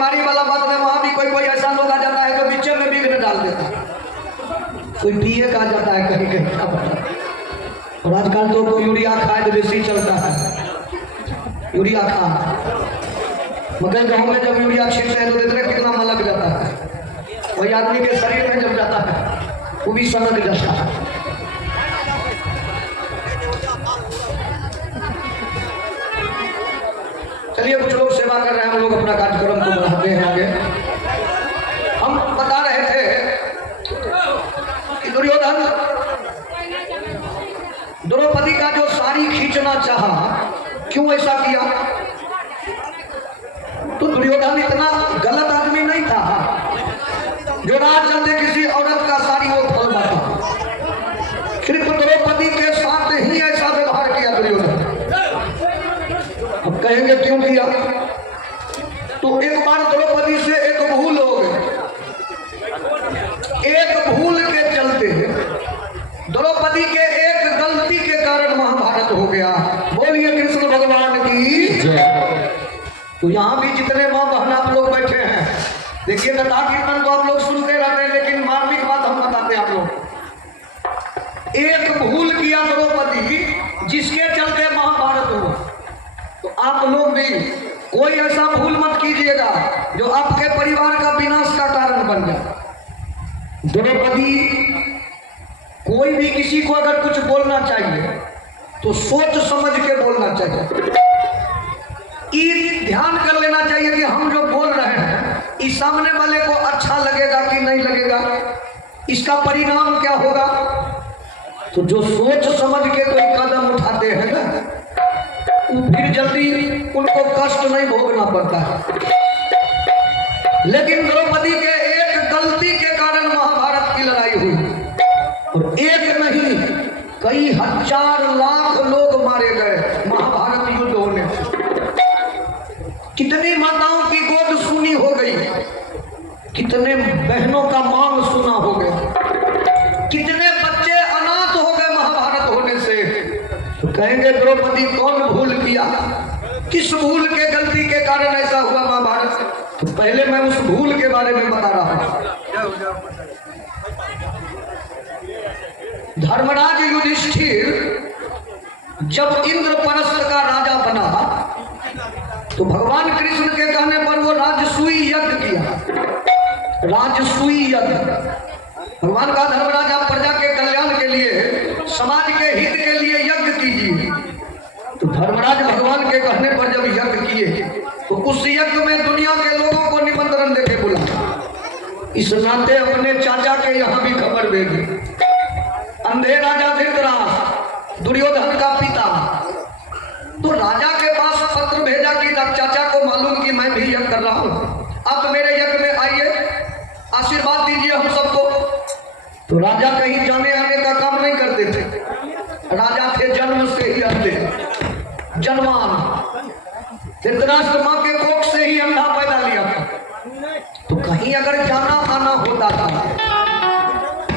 बीमारी वाला बात में वहां भी कोई कोई ऐसा लोग आ जाता है जो बीच में विघ्न डाल देता है। कोई बीए का आ जाता है कहीं कहीं क्या पता। और आजकल तो यूरिया खाद बेसी चलता है, यूरिया खाद। मगर गाँव में जब यूरिया छींटते हैं तो देखते हैं कितना मन लग जाता है। वही आदमी के शरीर में जब जाता है वो भी सनक जाता है। चलिए कुछ लोग सेवा कर रहे हैं, हम लोग अपना कार्यक्रम को बढ़ाते हैं आगे। हम बता रहे थे कि दुर्योधन द्रौपदी का जो साड़ी खींचना चाहा, क्यों ऐसा किया? तो दुर्योधन इतना गलत आदमी नहीं था जो रात चलते किसी औरत का साड़ी वो खोलना था। सिर्फ द्रौपदी के साथ ही ऐसा व्यवहार किया दुर्योधन। अब कहेंगे क्यों किया? तो एक बार द्रौपदी से एक भूल हो गई। एक भूल के चलते द्रौपदी के एक गलती के कारण महाभारत हो गया। बोलिए कृष्ण भगवान की जय। तो यहाँ भी जितने माँ बहन आप लोग बैठे हैं, देखिए कथा कीर्तन को आप लोग सुनते रहते हैं, लेकिन मार्मिक बात हम बताते हैं आप लोग। एक भूल किया द्रौपदी जिसके चलते महाभारत हुआ। तो आप लोग भी कोई ऐसा भूल मत कीजिएगा जो आपके परिवार का विनाश का कारण बन जाए। द्रौपदी कोई भी किसी को अगर कुछ बोलना चाहिए तो सोच समझ के बोलना चाहिए। ये ध्यान कर लेना चाहिए कि हम जो बोल रहे हैं इस सामने वाले को अच्छा लगेगा कि नहीं लगेगा, इसका परिणाम क्या होगा। तो जो सोच समझ के कोई कदम उठाते हैं ना, वो फिर जल्दी उनको कष्ट नहीं भोगना पड़ता है। लेकिन द्रौपदी के एक गलती के कारण महाभारत की लड़ाई हुई, और एक नहीं कई हजार लाख लोग मारे गए महाभारत युद्ध होने से। कितनी माताओं की गोद सुनी हो गई, कितने बहनों का मांग सुना हो गया, कितने बच्चे अनाथ हो गए महाभारत होने से। तो कहेंगे द्रौपदी कौन भूल किया, किस भूल के गलती के कारण ऐसा हुआ महाभारत? तो पहले मैं उस भूल के बारे में बता रहा हूं। धर्मराज युधिष्ठिर जब इंद्रप्रस्थ का राजा बना तो भगवान कृष्ण के कहने पर वो राजसूय यज्ञ किया। राजसूय यज्ञ भगवान का, धर्मराज आप प्रजा के कल्याण के लिए, समाज के हित के लिए यज्ञ कीजिए। तो धर्मराज भगवान के कहने पर जब यज्ञ किए तो उस यज्ञ में दुनिया के लोगों को निमंत्रण देके बुला। इस नाते अपने चाचा के यहाँ भी खबर भेजी। अंधे राजा धृतराष्ट्र दुर्योधन का पिता, तो राजा के पास पत्र भेजा कि चाचा को मालूम कि मैं भी यज्ञ कर रहा हूँ, आप मेरे यज्ञ में आइए, आशीर्वाद दीजिए हम सबको। तो राजा कहीं जाने आने का काम नहीं करते थे, राजा थे जन्म से ही अंधे, जन्मान। धृतराष्ट्र माँ के कोख से ही अंधा पैदा लिया था। तो कहीं अगर जाना आना होता था,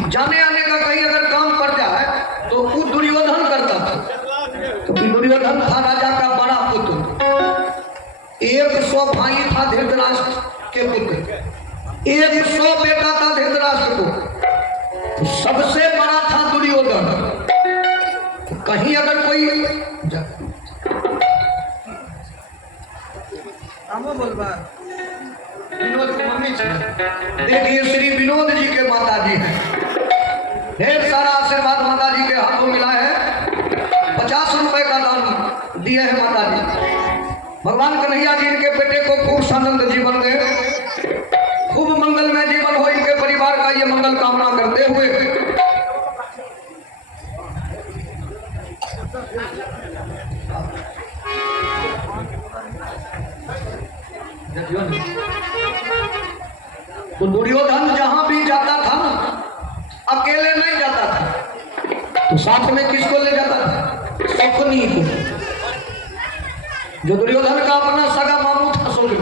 जाने आने का कहीं अगर काम पड़ जाए तो वो दुर्योधन करता था, क्योंकि दुर्योधन था राजा का बड़ा पुत्र। 100 भाई था धृतराष्ट्र के पुत्र, 100 बेटा था धृतराष्ट्र को, तो सबसे बड़ा था दुर्योधन। तो कहीं अगर कोई विनोद की मम्मी, देखिए श्री विनोद जी के माता जी हैं, ढेर सारा आशीर्वाद माता जी के हाथों मिला है। 50 रुपए का दान दिए हैं माता जी। भगवान कन्हैया जी इनके बेटे को खूब सानंद जीवन दे, खूब मंगलमय जीवन हो इनके परिवार का, ये मंगल कामना करते हुए तो दुर्योधन जहां भी जाता था ना, अकेले नहीं जाता था, तो साथ में किसको ले जाता था? शकुनी को, जो दुर्योधन का अपना सगा मामू था शकुनी।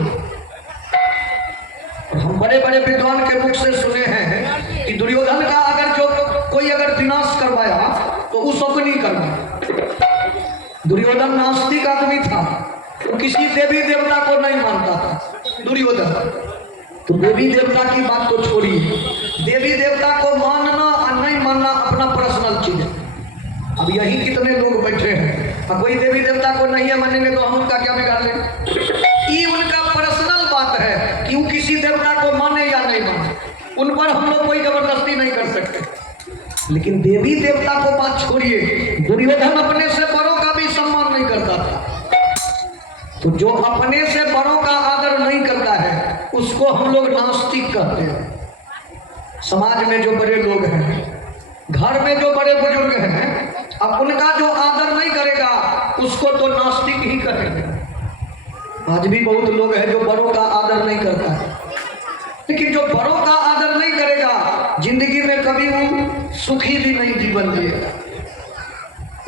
हम बड़े बड़े विद्वान के मुख से सुने हैं कि दुर्योधन का अगर जो कोई अगर विनाश करवाया तो वो शकुनी करवाया। दुर्योधन नास्तिक आदमी था, वो किसी देवी देवता को नहीं मानता था। दुर्योधन। तो देवी देवता की बात तो छोड़िए, देवी देवता को मानना और नहीं मानना अपना पर्सनल चीज है। अब यही कितने लोग बैठे हैं, अब कोई देवी देवता को नहीं है मानेंगे तो हम उनका क्या बिगाड़ लें। ये उनका पर्सनल बात है कि वो किसी देवता को माने या नहीं माने, उन पर हम लोग कोई जबरदस्ती नहीं कर सकते। लेकिन देवी देवता को बात छोड़िए, दुर्योधन अपने से बड़ों का भी सम्मान नहीं करता था। तो जो अपने से बड़ों का आदर नहीं करता है उसको हम लोग नास्तिक कहते हैं। समाज में जो बड़े लोग हैं, घर में जो बड़े बुजुर्ग हैं, अब उनका जो आदर नहीं करेगा उसको तो नास्तिक ही कहेंगे। आज भी बहुत लोग हैं जो बड़ों का आदर नहीं करता है, लेकिन जो बड़ों का आदर नहीं करेगा जिंदगी में कभी वो सुखी भी नहीं जीवन जिएगा।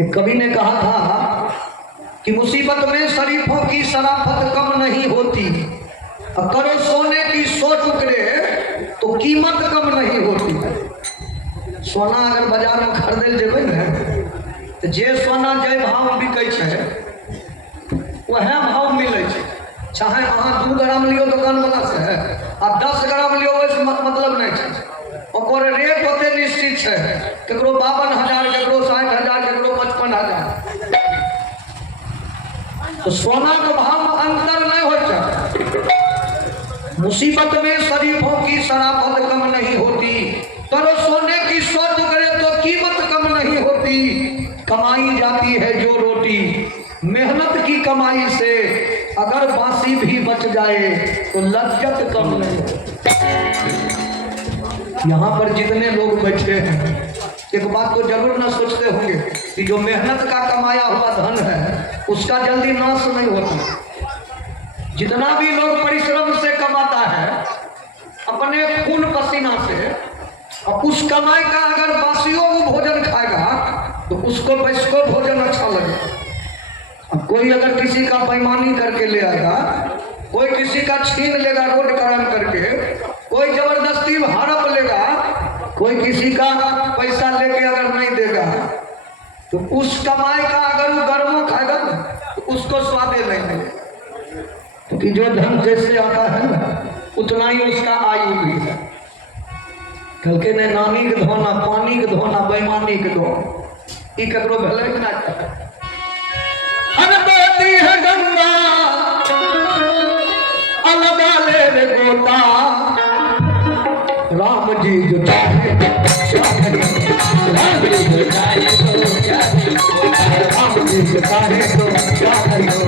एक कवि ने कहा था कि मुसीबत में शरीफों की शराफत कम नहीं होती, करो सोने की 100 टुकड़े तो कीमत कम नहीं होती। सोना अगर बाजार में खरीदल जेबै ने तो जे सोना जै भाव बिकै छै वह भाव मिलै छै। चाहे अहाँ 2 ग्राम लियो दुकान वाला से आ 10 ग्राम लियो ओहिसँ मतलब नहीं छै, ओकर रेट ओते निश्चित छै, केकरो 52,000, केकरो 60,000, केकरो 55,000। तो सोना का भाव अंतर नहीं होता। मुसीबत में शरीफों की शराफत कम नहीं होती, करो सोने की 100 टुकड़े तो कीमत कम नहीं होती। कमाई जाती है जो रोटी मेहनत की कमाई से, अगर बासी भी बच जाए तो लज्जत कम नहीं होती। यहाँ पर जितने लोग बैठे हैं एक बात तो जरूर न सोचते होंगे कि जो मेहनत का कमाया हुआ धन है उसका जल्दी नाश नहीं होता। जितना भी लोग परिश्रम से कमाता है अपने खून पसीना से, और उस कमाई का अगर बासियों वो भोजन खाएगा तो उसको वैसको भोजन अच्छा लगेगा। अब कोई अगर किसी का बेईमानी करके ले आएगा, कोई किसी का छीन लेगा रोड कराम करके, कोई जबरदस्ती हड़प लेगा, कोई किसी का पैसा लेके अगर नहीं देगा तो उस कमाई का अगर वो गर्मों खाएगा तो उसको स्वादे नहीं मिलेगा। क्योंकि जो धन जैसे आता है ना उतना ही उसका आयु भी है। कल के ने नानी के धोना, पानी के धोना, बेईमानी के धो ई ककरो भले ना हर बेटी है गंगा अलगा ले रे गोता, राम जी जो चाहे राम जी जो चाहे तो क्या करो, राम जी जो चाहे तो क्या करो,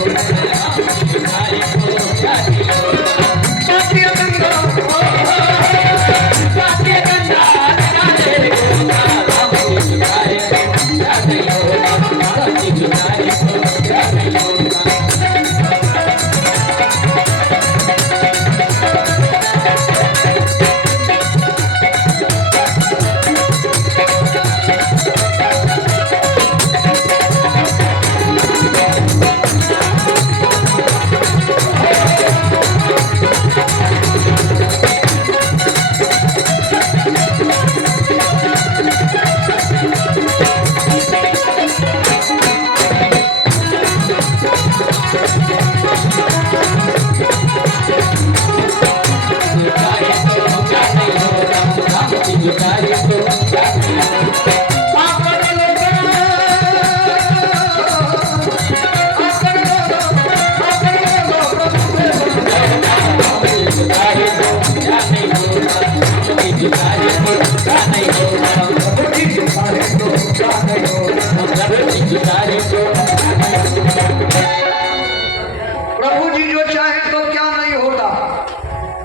प्रभु जी जो चाहे तो क्या नहीं होता।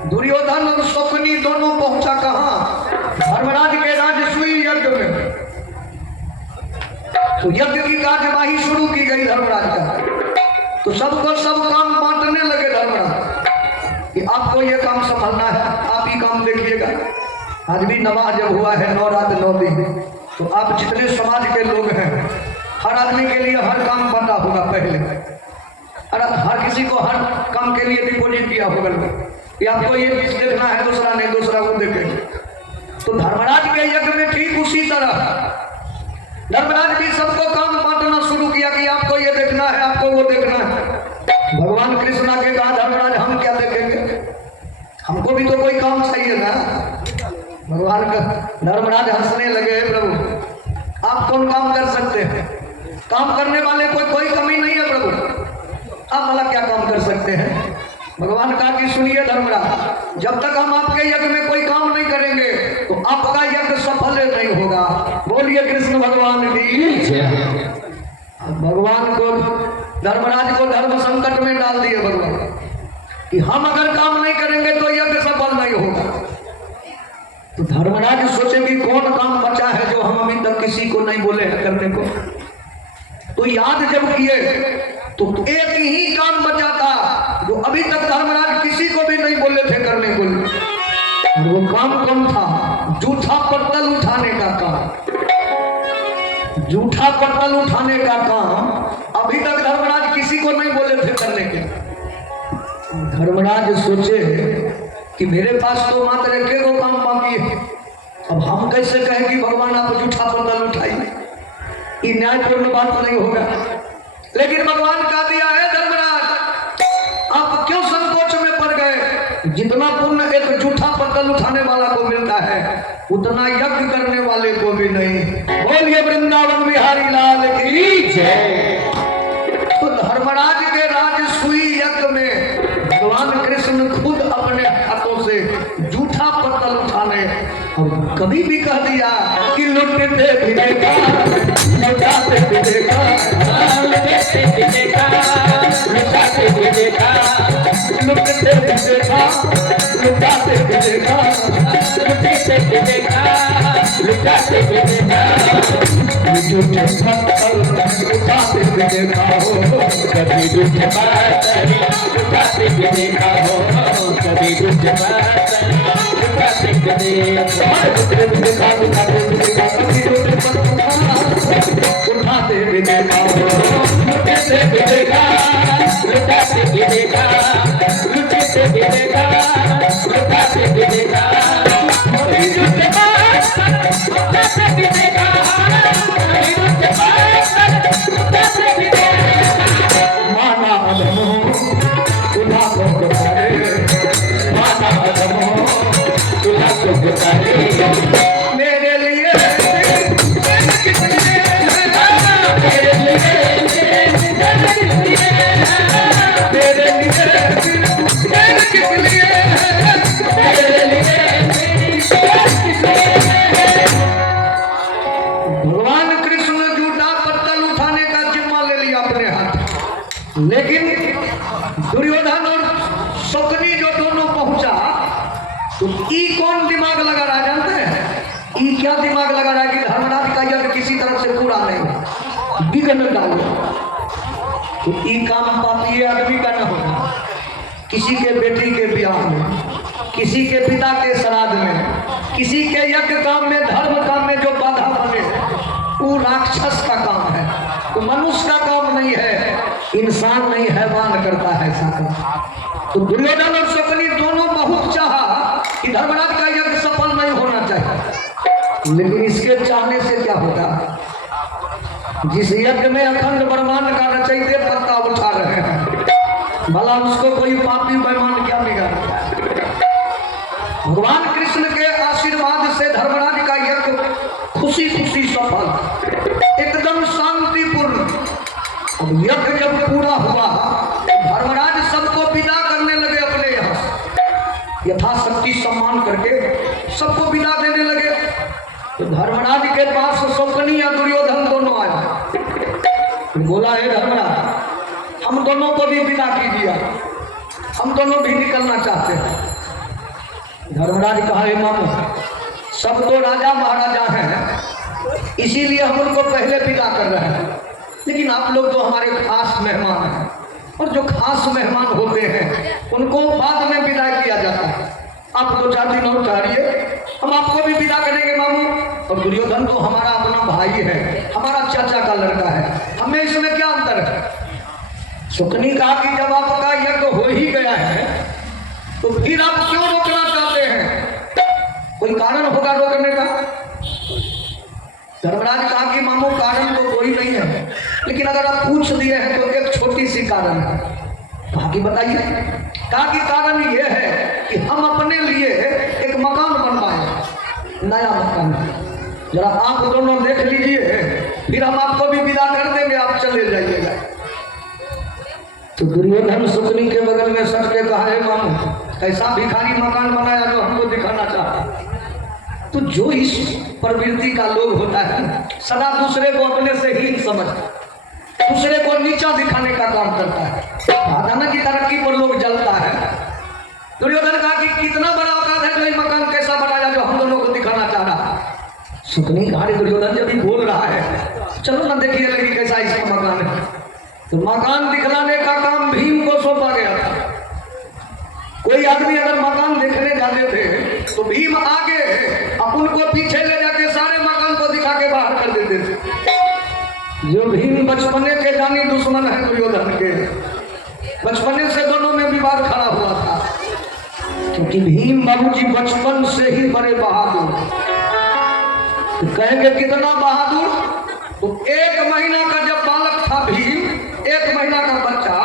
दुर्योधन और शकुनी दोनों पहुंचा कहां? धर्मराज के राजसूय यज्ञ में। तो यज्ञ की कार्यवाही शुरू की गई धर्मराज का, तो सबको सब काम बांटने लगे धर्मराज कि आपको ये काम संभालना है, आप ही काम देखिएगा। आज भी नवाह जब हुआ है 9 रात 9 दिन, तो आप जितने समाज के लोग हैं हर आदमी के लिए हर काम बंटा होगा पहले, और हर किसी को हर काम के लिए डिपोजिट किया होगा कि आपको ये चीज देखना है, दूसरा नहीं, दूसरा वो देखेंगे। तो धर्मराज के यज्ञ में ठीक उसी तरह धर्मराज भी सबको काम बांटना शुरू किया कि आपको ये देखना है, आपको वो देखना है। भगवान कृष्णा के कहा धर्मराज हम क्या देखेंगे, हमको भी तो कोई काम चाहिए ना। भगवान का धर्मराज हंसने लगे, प्रभु आप कौन काम कर सकते हैं? काम करने वाले कोई कमी नहीं है प्रभु, आप भला क्या काम कर सकते हैं? भगवान कहा कि सुनिए धर्मराज, जब तक हम आपके यज्ञ में कोई काम नहीं करेंगे तो आपका यज्ञ सफल नहीं होगा। बोलिए कृष्ण भगवान की। भगवान को, धर्मराज को धर्म संकट में डाल दिए भगवान कि हम अगर काम नहीं करेंगे तो यज्ञ सफल नहीं होगा। तो धर्मराज सोचे कि कौन काम बचा है जो हम अभी तक किसी को नहीं बोले हैं करने को। तो याद जब किए तो एक ही काम बचा था जो अभी तक धर्मराज किसी को भी नहीं बोले थे करने को। वो काम कौन था? जूठा पत्तल उठाने का काम। जूठा पत्तल उठाने का काम अभी तक धर्मराज किसी को नहीं बोले थे करने के। धर्मराज सोचे कि मेरे पास तो मात्र एक को काम बाकी है, अब हम कैसे कहें कि भगवान आप जूठा पत्तल उठाइए? ये न्यायपूर्ण बात नहीं होगा। लेकिन भगवान का दिया है धर्मराज, आप क्यों संकोच में पड़ गए? जितना पुण्य एक जूठा पत्तल उठाने वाला को मिलता है उतना यज्ञ करने वाले को भी नहीं। बोलिए वृंदावन बिहारी लाल की जय। तो धर्मराज के राजसूई यज्ञ में भगवान कृष्ण खुद अपने हाथों से जूठा पत्तल उठाने और कभी भी कह दिया कि लुटते भी देखा, लुटाते भी देखा, लुटते भी देखा, लुटाते भी देखा, लुटते भी देखा, लुटाते भी देखा, लुटते भी देखा, लुटाते भी देखा, जूठे पत्तल लुटाते भी देखा हो, कभी जूठे पत्तल लुटाते भी देखा हो, कभी जूठे पत्तल लुटाते भी देखा, लुटते भी देखा, लुटाते भी देखा, कभी जूठे पत्तल उठाते भी देखा हो, लुटते भी देखा, लुटाते भी देखा, लुटते भी देखा, लुटाते भी देखा, कभी जूठे पत्तल लुटाते भी देखा, कभी जूठे पत्तल लुटाते भी देखा। माना अधमो तुला को गुतारे, माना अधमो तुला को गुतारे, मेरे लिए किस लिए, मेरे लिए किस लिए, मेरे लिए किस लिए, मेरे लिए किस लिए। भगवान कृष्ण जूठा पत्तल उठाने का जिम्मा ले लिया अपने हाथ। लेकिन दुर्योधन और शकुनी जो दोनों पहुंचा तो ई कौन दिमाग लगा रहा जानते हैं? ई क्या दिमाग लगा रहा है कि धर्मराज का यज्ञ किसी तरफ से पूरा नहीं बिगड़ डालो। तो ई काम पापी आदमी का न होगा। किसी के बेटी के ब्याह में, किसी के पिता के श्राद्ध में, किसी के यज्ञ काम में, धर्म काम में जो बाधा बने वो राक्षस का काम है, वो मनुष्य का काम नहीं है, इंसान नहीं हैवान करता है ऐसा काम। तो दुर्योधन और शकुनी दोनों बहुत चाहा कि धर्मराज का यज्ञ सफल नहीं होना चाहिए। लेकिन इसके चाहने से क्या होगा? जिस यज्ञ में अखंड ब्रह्मांड का रचयिता पत्ता उठा रहे हैं, भला उसको कोई पापी बेईमान क्या बिगाड़ता है? भगवान कृष्ण के आशीर्वाद से धर्मराज का यज्ञ खुशी खुशी सफल, एकदम शांतिपूर्ण। अब यज्ञ जब पूरा हुआ धर्मराज सबको विदा करने लगे अपने यहाँ, यथाशक्ति सम्मान करके सबको विदा देने लगे। तो धर्मराज के पास शकुनी या दुर्योधन दोनों आए। बोला है धर्मराज, हम दोनों को भी विदा कीजिए, हम दोनों भी निकलना चाहते हैं। धर्मराज कहा, हे मामू, सब तो राजा महाराजा हैं, इसीलिए हम उनको पहले विदा कर रहे हैं, लेकिन आप लोग तो हमारे खास मेहमान हैं, और जो खास मेहमान होते हैं उनको बाद में विदा किया जाता है। आप 2-4 दिन और ठहरिए, हम आपको भी विदा करेंगे मामू। और दुर्योधन तो हमारा अपना भाई है, हमारा चाचा का लड़का है, हमें इसमें क्या अंतर है? शकुनी कहा कि जब आपका यज्ञ हो ही गया है तो फिर आप क्यों रोकना चाहते हैं? कोई कारण होगा रोकने का? धर्मराज कहा कि मामू कारण तो कोई नहीं है, लेकिन अगर आप पूछ दिए हैं तो एक छोटी सी कारण है। कहा कि बताइए। कहा कि कारण यह है कि हम अपने लिए एक मकान बनवाए, नया मकान। जरा आप दोनों देख लीजिए, फिर हम आपको भी विदा कर देंगे, आप चले जाइएगा। तो दुर्योधन शुक्नी के बगल में सर के कहा, है मामू कैसा भिखारी मकान बनाया जो हमको दिखाना चाहता। तो जो इस प्रवृत्ति का लोग होता है, सदा दूसरे को अपने से ही समझता, दूसरे को नीचा दिखाने का काम करता है। आदम की तरक्की पर लोग जलता है। दुर्योधन कहा कि कितना बड़ा औकात है जो ये मकान कैसा बनाया जो हम दोनों को दिखाना चाह रहा। सुकनी कहा, दुर्योधन जब भी बोल रहा है चलो ना देखिए लगी कैसा इसका मकान है। तो मकान दिखलाने का काम भीम को सौंपा गया था। कोई आदमी अगर मकान देखने जाते थे तो भीम आगे अब उनको पीछे ले जाके सारे मकान को दिखा के बाहर कर देते थे। जो भीम बचपने के जानी दुश्मन है दुर्योधन के, बचपने से दोनों में विवाद खड़ा हुआ था, क्योंकि भीम बाबूजी बचपन से ही बड़े बहादुर। तो कहेंगे कितना बहादुर, तो 1 महीना का जब बालक था भीम, 1 महीना का बच्चा,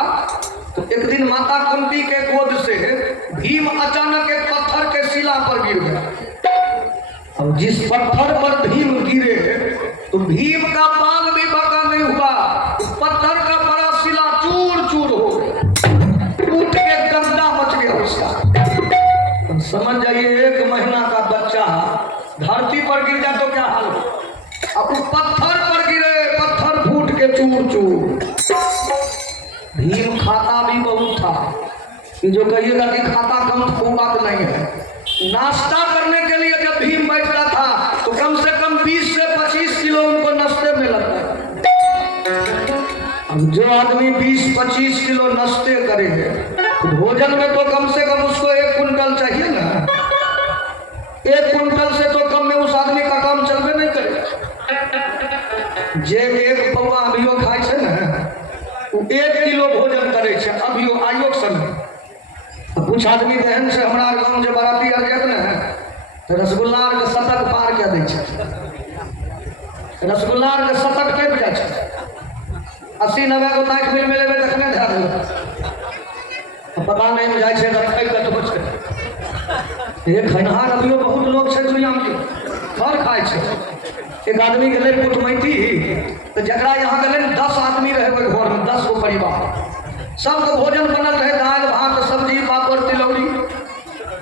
तो एक दिन माता कुंती के गोद से भीम अचानक एक पत्थर के शिला पर गिर गया। और जिस पत्थर पर भीम गिरे तो भीम का बाल भी बाका नहीं हुआ, तो पत्थर का बड़ा शिला चूर चूर हो गया, टूट के गंदा मच गया उसका। तो समझ जाइए 1 महीना का बच्चा धरती पर गिर जाए तो क्या हाल हो। अब उस पत्थर पर गिरे, पत्थर फूट के चूर चूर। भीम खाता भी बहुत था, कि जो कहिएगा कि खाता कम था वो बात नहीं है। नाश्ता करने के लिए जब भीम बैठता था तो कम से कम 20 से 25 किलो उनको नाश्ते में लगता है। अब जो आदमी 20-25 किलो नाश्ते करेंगे तो भोजन में तो कम से कम उसको 1 कुंटल चाहिए ना। 1 कुंटल से तो कम में उस आदमी का काम चलबे नहीं करेगा। जे 1 पौवा अभियो खाए छे ना, 1 किलो भोजन करे छे अभियो आयोग समय। कुछ आदमी बहन से हमारा गाँव जो बाराती आ जाए ना, तो रसगुल्ला के शतक पार क्या दे छे, रसगुल्ला के शतक कटि जाए छे। 80-90 को ताक मिल में लेबे तखने ध्यान देबे, पता नहीं में जाए छे रखै कतबो छे। एक खैनहार अभियो बहुत लोग छे दुनिया में घर खाए छे। एक आदमी गेले कुटमैती, तो जकरा यहाँ गेले 10 आदमी रहे घर में, 10 गो परिवार, सबके भोजन बनल रहे, दाल भात सब्जी पापड़ तिलौरी।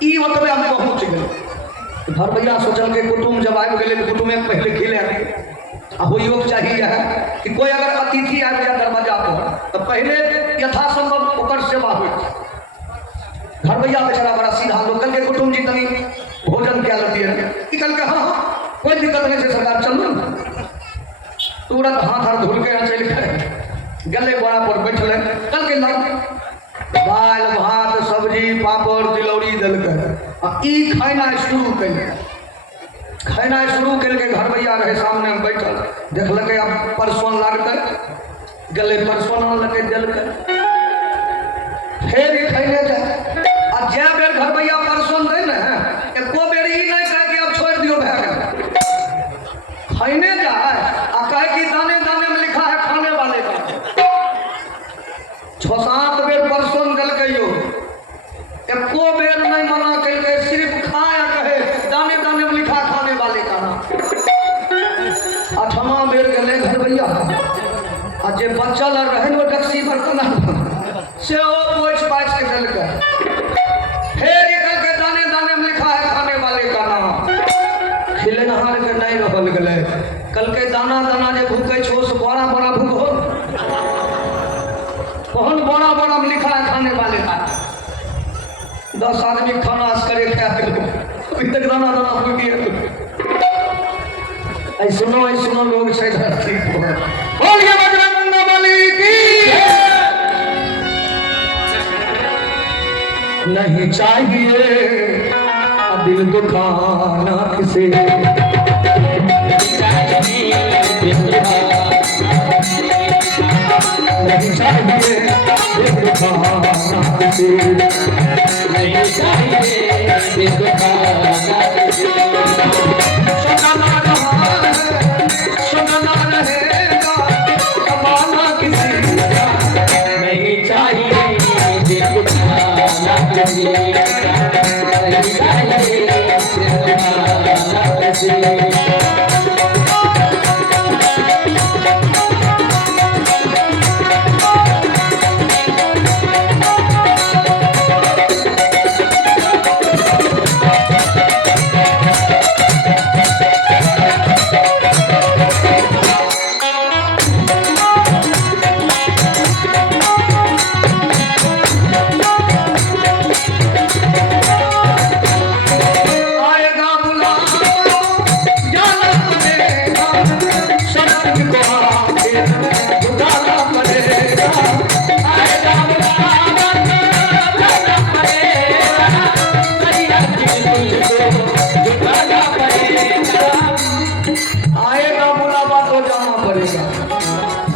ई ओतबे हम पहुँच गए। घर भैया सोचल के कुटुम जब आबि गेले तो कुटुम पहले खिले होइयो चाहिए है कि कोई अगर अतिथि आ गया दरवाजा पर तो पहले यथासंभव ओकर सेवा हो। घर भैया बेचारा बड़ा सीधा लोग कल के कुटुम जी तनी भोजन क्या लती है कि कल के हाँ कोई दिक्कत नहीं है सरकार चलो तुरंत हाथ हाथ धुल के चल गए, गले बड़ा पर बैठल कल के लग दाल भात सब्जी पापड़ तिलौरी दल के खाना शुरू कैले। खाना शुरू करके घर भैया रहे सामने में बैठल, देखल अब परसों लागते गले परसों लगे दिल के फिर खैने जाए। आ जै बेर घर भैया परसों दे ना एको बेर ही नहीं कहे कि अब छोड़ दियो भै गए, खैने जाए आ कहे कि दाने दाने में लिखा है खाने वाले का। 6-7 बेर परसों दल गयो, एको बेर नहीं मना कह, सिर्फ खाया कहे दाने दाने में लिखा खाने वाले का नाम। 8वां बेर गले घर भैया आ जे बच्चल रहे वो टैक्सी बर्तन से वो पोछ पाछ के चल गए, फिर निकल के दाने दाने में लिखा है खाने वाले का नाम। खिले नहार के नहीं रहल गले, कल के दाना दाना जे भूखे छो से बड़ा बड़ा भूखो कौन बड़ा बड़ा में लिखा है खाने वाले का। 10 आदमी खाना करे क्या अभी तक दाना दाना भूख गया। सुनो लोग से धरती बोलिए बजरंगबली की नहीं चाहिए दिल दुखाना किसे, नहीं चाहिए दिल दुखाना किसे, नहीं चाहिए दिल दुखाना किसे। सुनना रहेगा कमाना किसी का, नहीं चाहिए दिल दुखाना किसी का।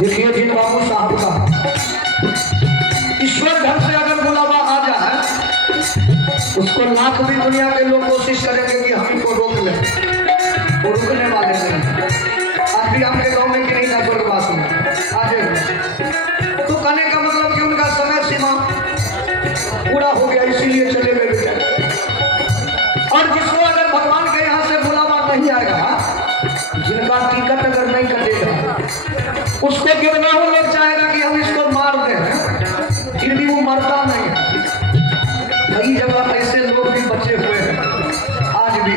देखिए जिन बाबू साहब का ईश्वर घर से अगर बुलावा आ जाए, उसको लाख भी दुनिया के लोग कोशिश करेंगे कि हम इनको रोक लें, वो रुकने वाले नहीं। आज भी आपके गांव में कि नहीं था स्वर्गवास में आज, तो कहने का मतलब कि उनका समय सीमा पूरा हो गया, इसीलिए चले गए बेचारे। और जिसको अगर भगवान के यहाँ से बुलावा नहीं आएगा, जिनका टिकट अगर नहीं कटेगा, उसको कितना वो लोग चाहेगा कि हम इसको मार दें, फिर भी वो मरता नहीं है। कई जगह ऐसे लोग भी बचे हुए हैं आज भी,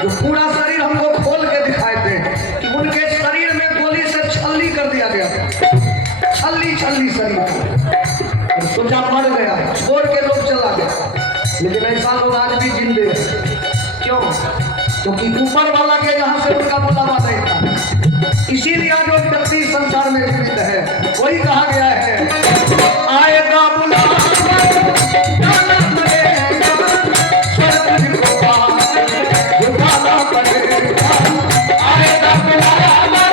जो पूरा शरीर हमको खोल के दिखाए थे कि उनके शरीर में गोली से छल्ली कर दिया गया, छल्ली छल्ली शरीर, सोचा मर गया, छोड़ के लोग चला गया। लेकिन ऐसा लोग आज भी जिंदे हैं। क्यों? क्योंकि ऊपर वाला के यहाँ से उनका बुलावा नहीं था। इसीलिए जो व्यक्ति संसार में जीवित है, वही कहा गया है, आएगा बुलावा जाना पड़ेगा, स्वर्ग को बुलाना पड़ेगा, आएगा बुलावा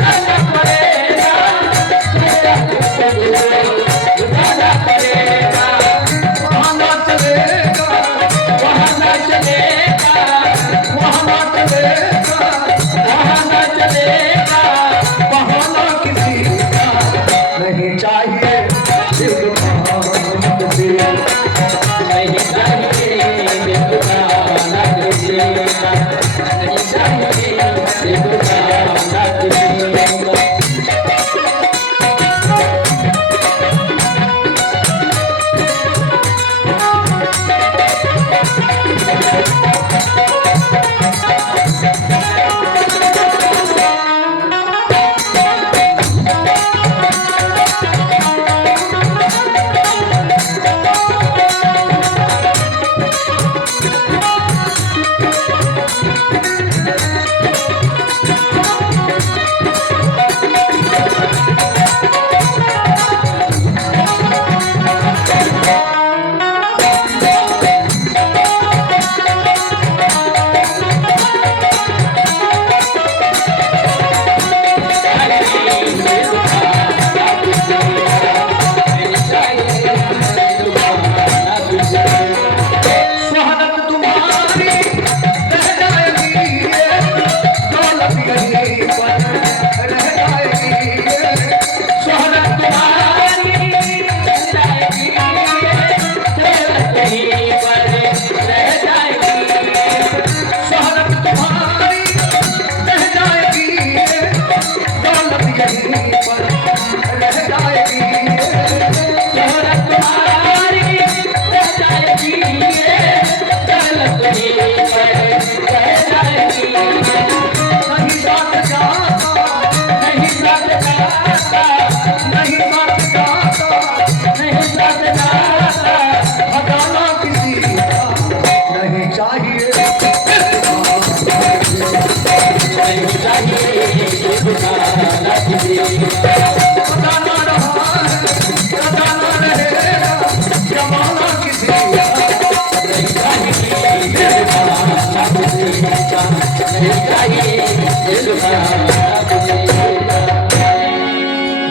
जाना पड़ेगा, स्वर्ग को बुलाना पड़ेगा। वहाँ ना चलेगा, वहाँ ना चलेगा, वहाँ ना चलेगा, वहाँ ना चलेगा, बहाना किसी का नहीं चाहिए, नहीं चाहिए,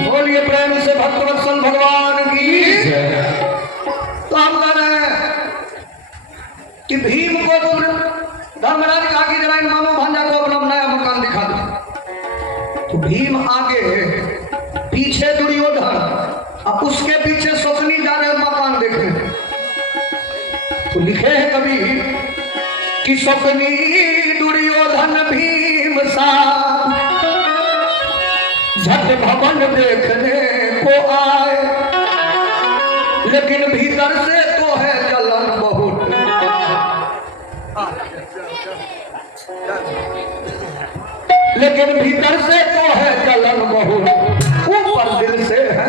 बोलिए प्रेम से भक्तवत्सल भगवान की। तो हम कह रहे हैं कि भीम को धर्मराज कहा कि जरा इन मानो भांजा को अपना नया मकान दिखा दो। तो भीम आगे, पीछे दुर्योधन, अब उसके पीछे शकुनी जा रहे मकान देखने। तो तो लिखे हैं कभी कि स्वप्नी दुर्योधन भीम सा झट भवन देखने को आए, लेकिन भीतर से तो है जलन बहुत। लेकिन भीतर से तो है जलन बहुत, ऊपर दिल से है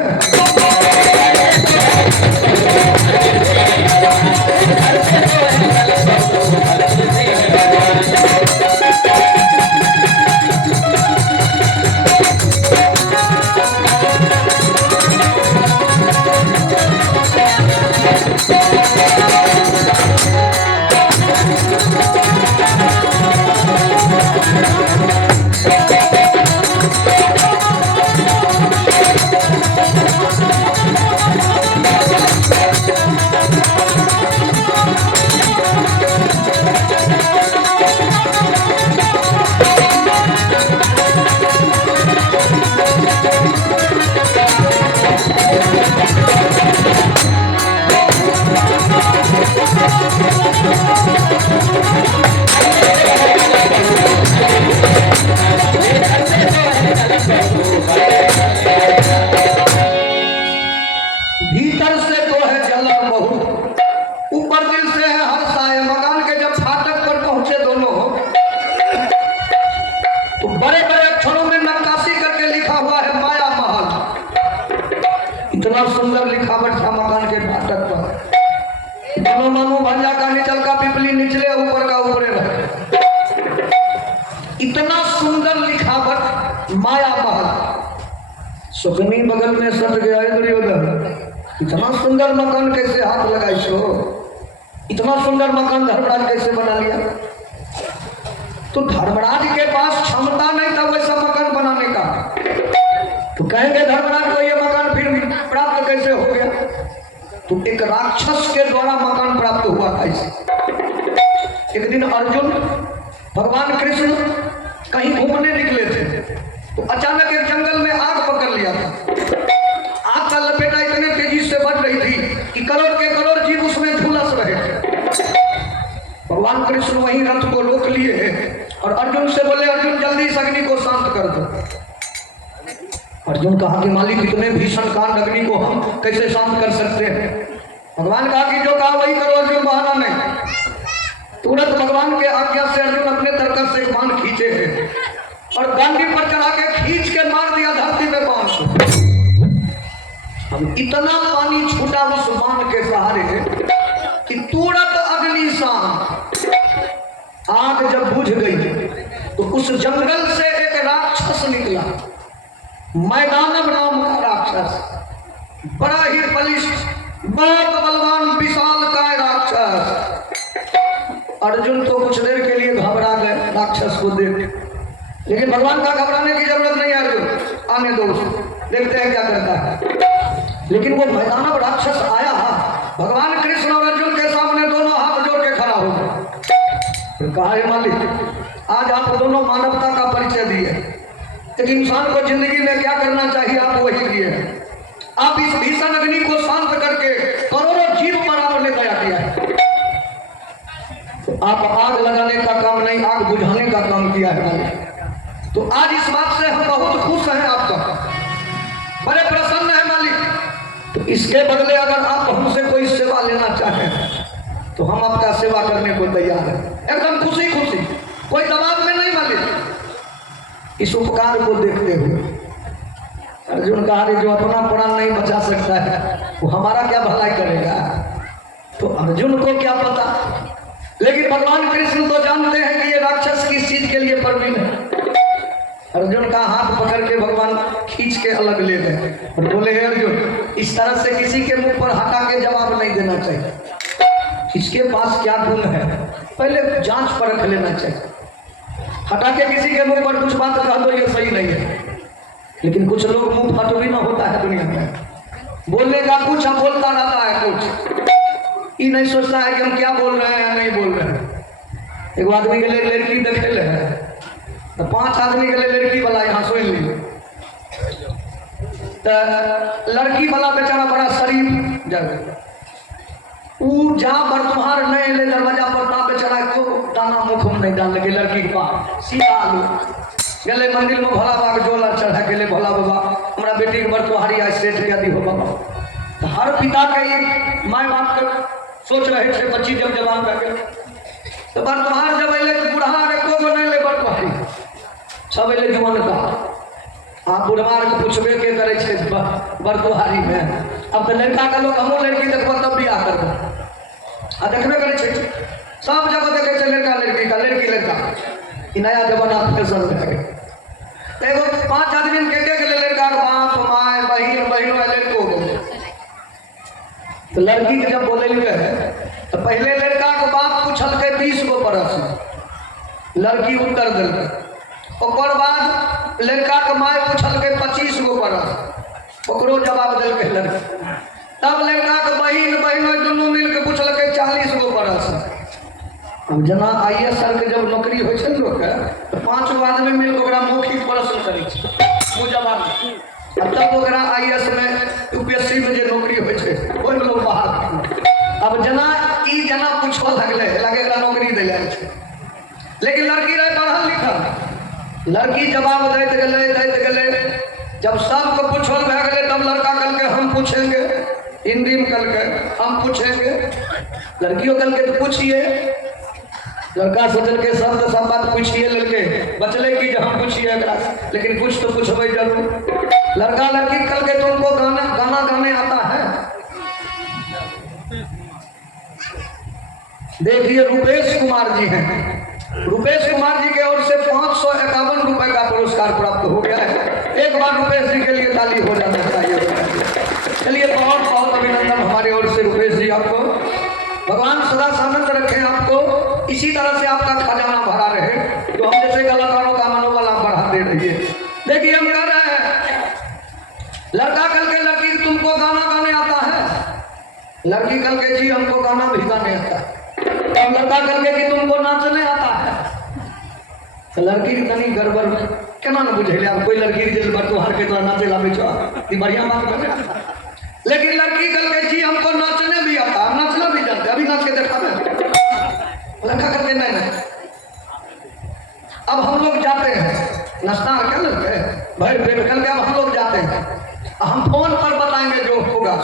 भीतर से तो है जलन बहुत, ऊपर दिल से है हर्ष आए। मकान के जब फाटक पर पहुंचे दोनों, तो बड़े बड़े अक्षरों में नक्काशी करके लिखा हुआ है माया महल। इतना सुंदर लिखावट था मकान के फाटक पर। दोनों मानो भंजा का निचल का पिपली निचले, ऊपर का ऊपरे रहे। इतना सुंदर लिखावट माया महल। सुखनी बगल में सट गया दुर्योधन, इतना सुंदर मकान कैसे हाथ लगाई सो, इतना सुंदर मकान धर्मराज कैसे बना लिया। तो धर्मराज के पास क्षमता नहीं था वैसा मकान बनाने का, तो कहेंगे धर्मराज को ये मकान फिर प्राप्त कैसे हो गया। तो एक राक्षस के द्वारा मकान प्राप्त हुआ था इसे। एक दिन अर्जुन भगवान कृष्ण कहीं घूमने निकले थे, तो अचानक एक जंगल में आग पकड़ लिया था। आग का लपेटा इतने तेजी से बढ़ रही थी कि करोड़ के करोड़ जीव उसमें झुलस रहे थे। भगवान कृष्ण वहीं रथ को रोक लिए और अर्जुन से बोले, अर्जुन जल्दी इस अग्नि को शांत कर दो। अर्जुन कहा कि मालिक इतने भीषण कांड अग्नि को हम कैसे शांत कर सकते हैं। भगवान कहा कि जो कहा वही करो अर्जुन, बहाना नहीं। तुरंत भगवान के आज्ञा से अर्जुन अपने तरकस से बाण खींचे हैं और गांडी पर चढ़ा के खींच के मार दिया धरती में बाण को। अब इतना पानी छूटा उस बाण के सहारे कि तुरंत अग्नि शांत। आग जब बुझ गई तो उस जंगल से एक राक्षस निकला, मैदानव नाम का राक्षस, बड़ा ही बलिष्ठ, बहुत बलवान, विशाल काय राक्षस। अर्जुन तो कुछ देर के लिए घबरा गए राक्षस को देख, लेकिन भगवान का घबराने की जरूरत नहीं है। अर्जुन आने दो, देखते हैं क्या करता है। लेकिन वो मैदानव राक्षस आया, भगवान कृष्ण और अर्जुन के सामने दोनों हाथ जोड़ के खड़ा हो गए। कहा, हे मालिक, आज आप दोनों मानवता का परिचय दिए, एक इंसान को जिंदगी में क्या करना चाहिए आप वही दिए। आप इस भीषण अग्नि को शांत करके करोड़ों जीव पर आपने दया किया है। आप आग लगाने का काम नहीं, आग बुझाने का काम किया है मालिक। तो आज इस बात से हम बहुत खुश हैं, आपका बड़े प्रसन्न है मालिक। तो इसके बदले अगर आप हमसे कोई सेवा लेना चाहें तो हम आपका सेवा करने को तैयार हैं, एकदम खुशी खुशी, कोई दबाव में नहीं मालिक। इस उपकार को देखते हुए अर्जुन कहा, जो अपना प्राण नहीं बचा सकता है वो हमारा क्या भलाई करेगा। तो अर्जुन को क्या पता, लेकिन भगवान कृष्ण तो जानते हैं कि ये राक्षस किस चीज के लिए प्रवीण है। अर्जुन का हाथ पकड़ के भगवान खींच के अलग ले गए और बोले, हे अर्जुन, इस तरह से किसी के मुंह पर हटा के जवाब नहीं देना चाहिए। इसके पास क्या गुण है पहले जांच परख लेना चाहिए। हटा के किसी के मुंह पर कुछ बात कह दो ये सही नहीं है। लेकिन कुछ लोग मुंह फट भी ना होता है दुनिया में, बोलने का कुछ हम बोलता रहता है, कुछ ये नहीं सोचता है कि हम क्या बोल रहे हैं या नहीं बोल रहे हैं। एक आदमी के लिए लड़की देखे ले तो 5 आदमी के लिए लड़की वाला यहाँ सुन ली, तो लड़की वाला बेचारा बड़ा शरीफ जगह, वो जहाँ पर तुम्हार नहीं ले दरवाजा पर ना पे चढ़ा को दाना मुख में नहीं डाल लगे लड़की के पास सीधा आलू गले मंदिर में भोला बाबा जोला चढ़ा के ले भोला बाबा हमारा बेटी के बरतुहारी आज सेठ गया दी हो बाबा। तो हर पिता के माँ बाप के सोच रहे थे बच्ची जब जवान कर गए तो बरतुहार जब अले तो बुढ़ा एको को नहीं ले बरतुहारी सब अले जुआन का आप बुढ़वार के पूछबे के करे छे बरतुहारी में। अब तो लड़का का लोग हमो लड़की देखो तब बियाह कर दो आ देखबे करे छे सब जगह देखे छे लड़का लड़की का लड़की लड़का ई नया जमाना फैशन में है। एगो 5 आदमी के के लड़का के बाप माय बहिन बहिनो लड़को बोले तो लड़की के जब बोले तो पहले लड़का के बाप पूछल के 20 गो प्रश्न लड़की उत्तर दिल ओकर बाद लड़का के माय पूछल के 25 गो प्रश्न ओकरो जवाब दिल के लड़की तब लड़का के बहिन बहिनो दोनों मिल के पूछल के 40 गो प्रश्न। अब जना IAS सर के जब नौकरी हो लोग के तो 5 गो आदमी मिल के मौखिक प्रश्न करे वो जवाब अब तब ओकरा IAS में UPSC में जो नौकरी हो कोई लोग बाहर अब जना ई जना पूछो लगे नौकरी दिला लेकिन लड़की रहे पढ़ल लिखल लड़की जवाब दैत गले जब सबको पूछल भे गए तब लड़का कल के हम पूछेंगे हिंदी में कल के हम पूछेंगे लड़कियों कल के तो पूछिए लड़का सोचल के सब बात पूछिए लड़के बचले की जो हम पूछिए लेकिन कुछ तो पूछबे जरूर। लड़का लड़की कल के तुमको गाना गाने आता है। देखिए रुपेश कुमार जी हैं रुपेश कुमार जी के ओर से 551 रुपए का पुरस्कार प्राप्त हो गया है। एक बार रुपेश जी के लिए ताली हो जाना चाहिए। चलिए बहुत बहुत अभिनंदन हमारे ओर से रुपेश जी आपको भगवान सदा सानंद रखें आपको इसी तरह से आपका खजाना भरा रहे तो हम जैसे कलाकारों का मनोबल आप बढ़ाते रहिए। देखिए हम कह रहे हैं लड़का कल के लड़की तुमको गाना गाने आता है लड़की कल के जी हमको गाना भी गाने आता है और लड़का कल के कि तुमको नाचने आता है तो लड़की की तनी गड़बड़ केना न बुझे आप कोई लड़की के बरतुहार के तोरा नाचे लाबे छो ई बढ़िया बात बने लेकिन लड़की कल के जी हमको नाचने भी आता है नाचना भी जानते अभी नाच के देखा लड़का करके नहीं अब हम लोग जाते हैं नाश्ता कर लेते भाई पेट कल के अब हम लोग जाते हैं हम फोन पर बताएंगे जो होगा।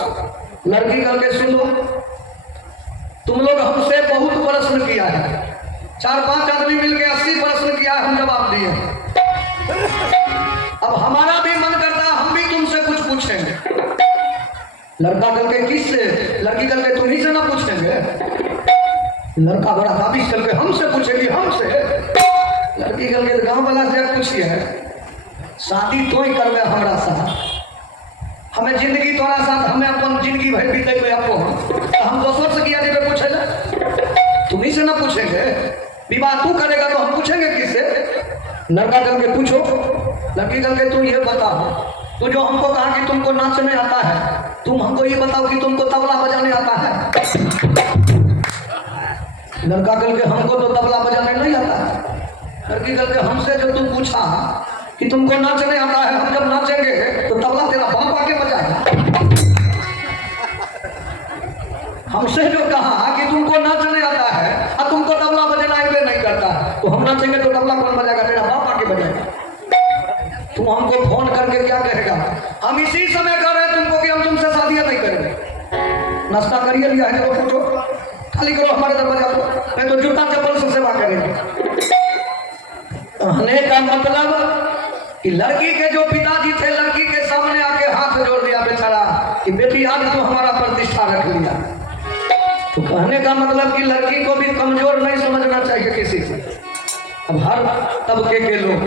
लड़की कल के सुनो तुम लोग हमसे बहुत प्रश्न किया है 4-5 आदमी मिलके 80 प्रश्न किया है हम जवाब दिए अब हमारा भी मन करता है हम भी तुमसे कुछ पूछेंगे। लड़का कल के किससे लड़की कल के तुम ही से ना पूछेंगे लड़का बड़ा दाबिश कल के हमसे पूछेगी हमसे लड़की कल के गांव वाला से पूछिए शादी तो ही करवे हमारा साथ हमें जिंदगी तोरा साथ हमें अपन जिंदगी भर बीते आपको हम दोस्तों से किया जब पूछे तुम ही से ना पूछेंगे विवाह तू करेगा तो हम पूछेंगे किससे। लड़का कल के पूछो लड़की कल के तू ये बताओ तो जो हमको कहा कि तुमको नाचने आता है तुम हमको ये बताओ कि तुमको तबला बजाने आता है। लड़का कल के हमको तो तबला बजाने नहीं आता है। लड़की कल के हमसे जो तुम पूछा कि तुमको नाचने आता है हम जब नाचेंगे तो तबला तेरा बाप आके बजाएगा। हमसे जो कहा कि तुमको नाचने आता है और तुमको तबला बजाना आइबे नहीं करता तो हम नाचेंगे तो तबला कौन बजाएगा तेरा बाप आके बजाएगा। तुम हमको फोन करके क्या कहेगा हम इसी समय कह रहे हैं तुमको कि हम तुमसे शादियां नहीं करेंगे। नाश्ता करिए लिया है फोटो खाली करो हमारे दरवाजा पर मैं तो जूता चप्पल से सेवा करेंगे। कहने का मतलब कि लड़की के जो पिताजी थे लड़की के सामने आके हाथ जोड़ दिया बेचारा कि बेटी आज तो हमारा प्रतिष्ठा रख लिया। तो कहने का मतलब कि लड़की को भी कमजोर नहीं समझना चाहिए किसी से। अब हर तबके के लोग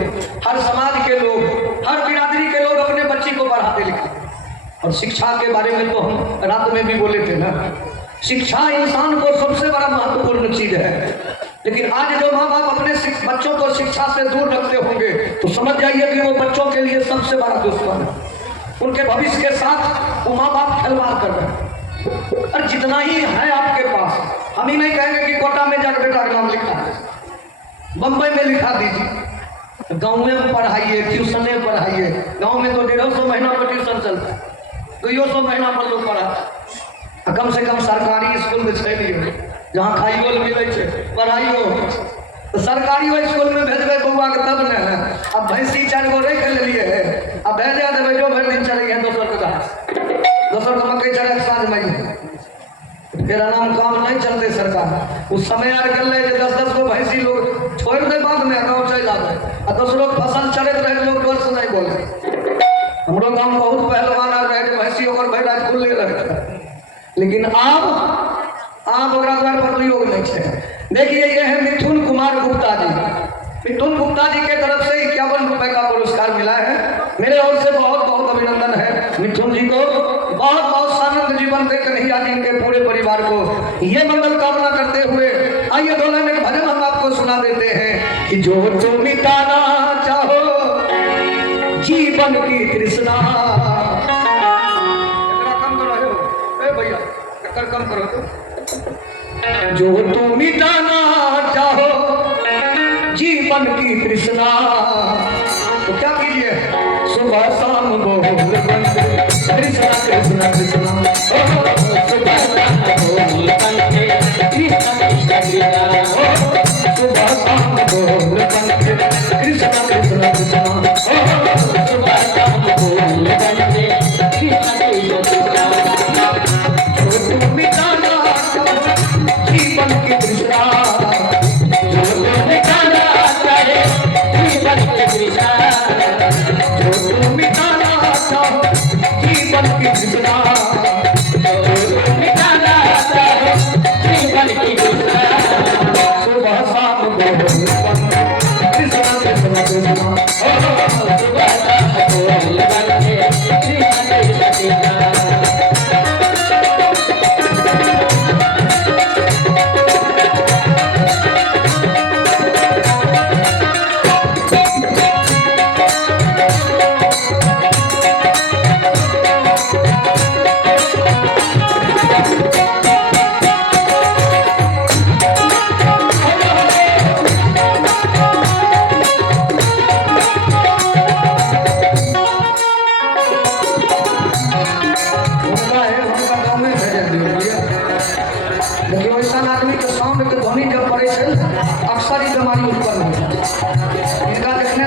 हर समाज के लोग हर बिरादरी के लोग अपने बच्ची को पढ़ाते लिखते और शिक्षा के बारे में तो हम रात में भी बोले थे ना शिक्षा इंसान को सबसे बड़ा महत्वपूर्ण चीज है। लेकिन आज जो माँ बाप अपने बच्चों को शिक्षा से दूर रखते होंगे तो समझ जाइए कि वो बच्चों के लिए सबसे बड़ा दुश्मन है। उनके भविष्य के साथ वो माँ बाप खिलवाड़ कर रहे हैं। और जितना ही है आपके पास हम ही नहीं कहेंगे कि कोटा में जाकर बेटा का नाम लिखा है बम्बई में लिखा दीजिए गाँव में पढ़ाइए ट्यूशन में पढ़ाइए। गाँव में तो 150 महीना पर ट्यूशन चलता है 200 महीना पर लोग पढ़ाते कम से कम सरकारी स्कूल में छै नहीं जहाँ खाइयो मिले छै पढ़ाइयो तो सरकारी स्कूल में भेजबे बउआ के तब ने। अब भैंसी 4 गो रख लेलिए अब भेजा देवे जो भर दिन चले दोसर के घास दोसर के मकई चढ़े साँझ में फिर आराम काम नहीं चलते सरकार। उस समय आर गए 10-10 गो भैंसी लोग छोड़ दे बाद में गाँव चल आवे और दोसरों फसल चढ़े रहे लोग डर से नहीं बोले। हमरो गाँव बहुत पहलवान आ रहे भैंसी और भैरा खुल रहे लेकिन अब द्वार पर प्रयोग नहीं है। देखिए ये है मिथुन कुमार गुप्ता जी। मिथुन गुप्ता जी के तरफ से 51 रुपए का पुरस्कार मिला है। मेरे ओर से बहुत बहुत अभिनंदन है मिथुन जी को। बहुत बहुत आनंद जीवन दे कन्हैया जी के पूरे परिवार को ये मंगल कामना करते हुए आइए दोलन एक भजन हम आपको सुना देते हैं कि जो तुम मिटाना चाहो जीवन की तृष्णा। कम करो भैया कम करो। जो तुम मिटाना चाहो जीवन की तृष्णा तो क्या कीजिए सुबह शाम बोल कृष्णा कृष्णा कृष्णा। सुबह शाम बोल सुबह शाम बोल कृष्णा कृष्णा कृष्णा। सुबह शाम बोल जो तुम मिटाना जीवन की तृष्णा। जो तुम मिटाना चाहे जीवन की तृष्णा। जो तुम मिटाना चाहो जीवन की तृष्णा। जो तुम मिटाना चाहे जीवन की तृष्णा। सुबह शाम बोल कृष्णा कृष्णा कृष्णा। सुबह शाम बोल कृष्णा कृष्णा कृष्णा। आदमी के साउंड के ध्वनि जब पड़े अक्सर ही बीमारी उत्पन्न हो इनका देखने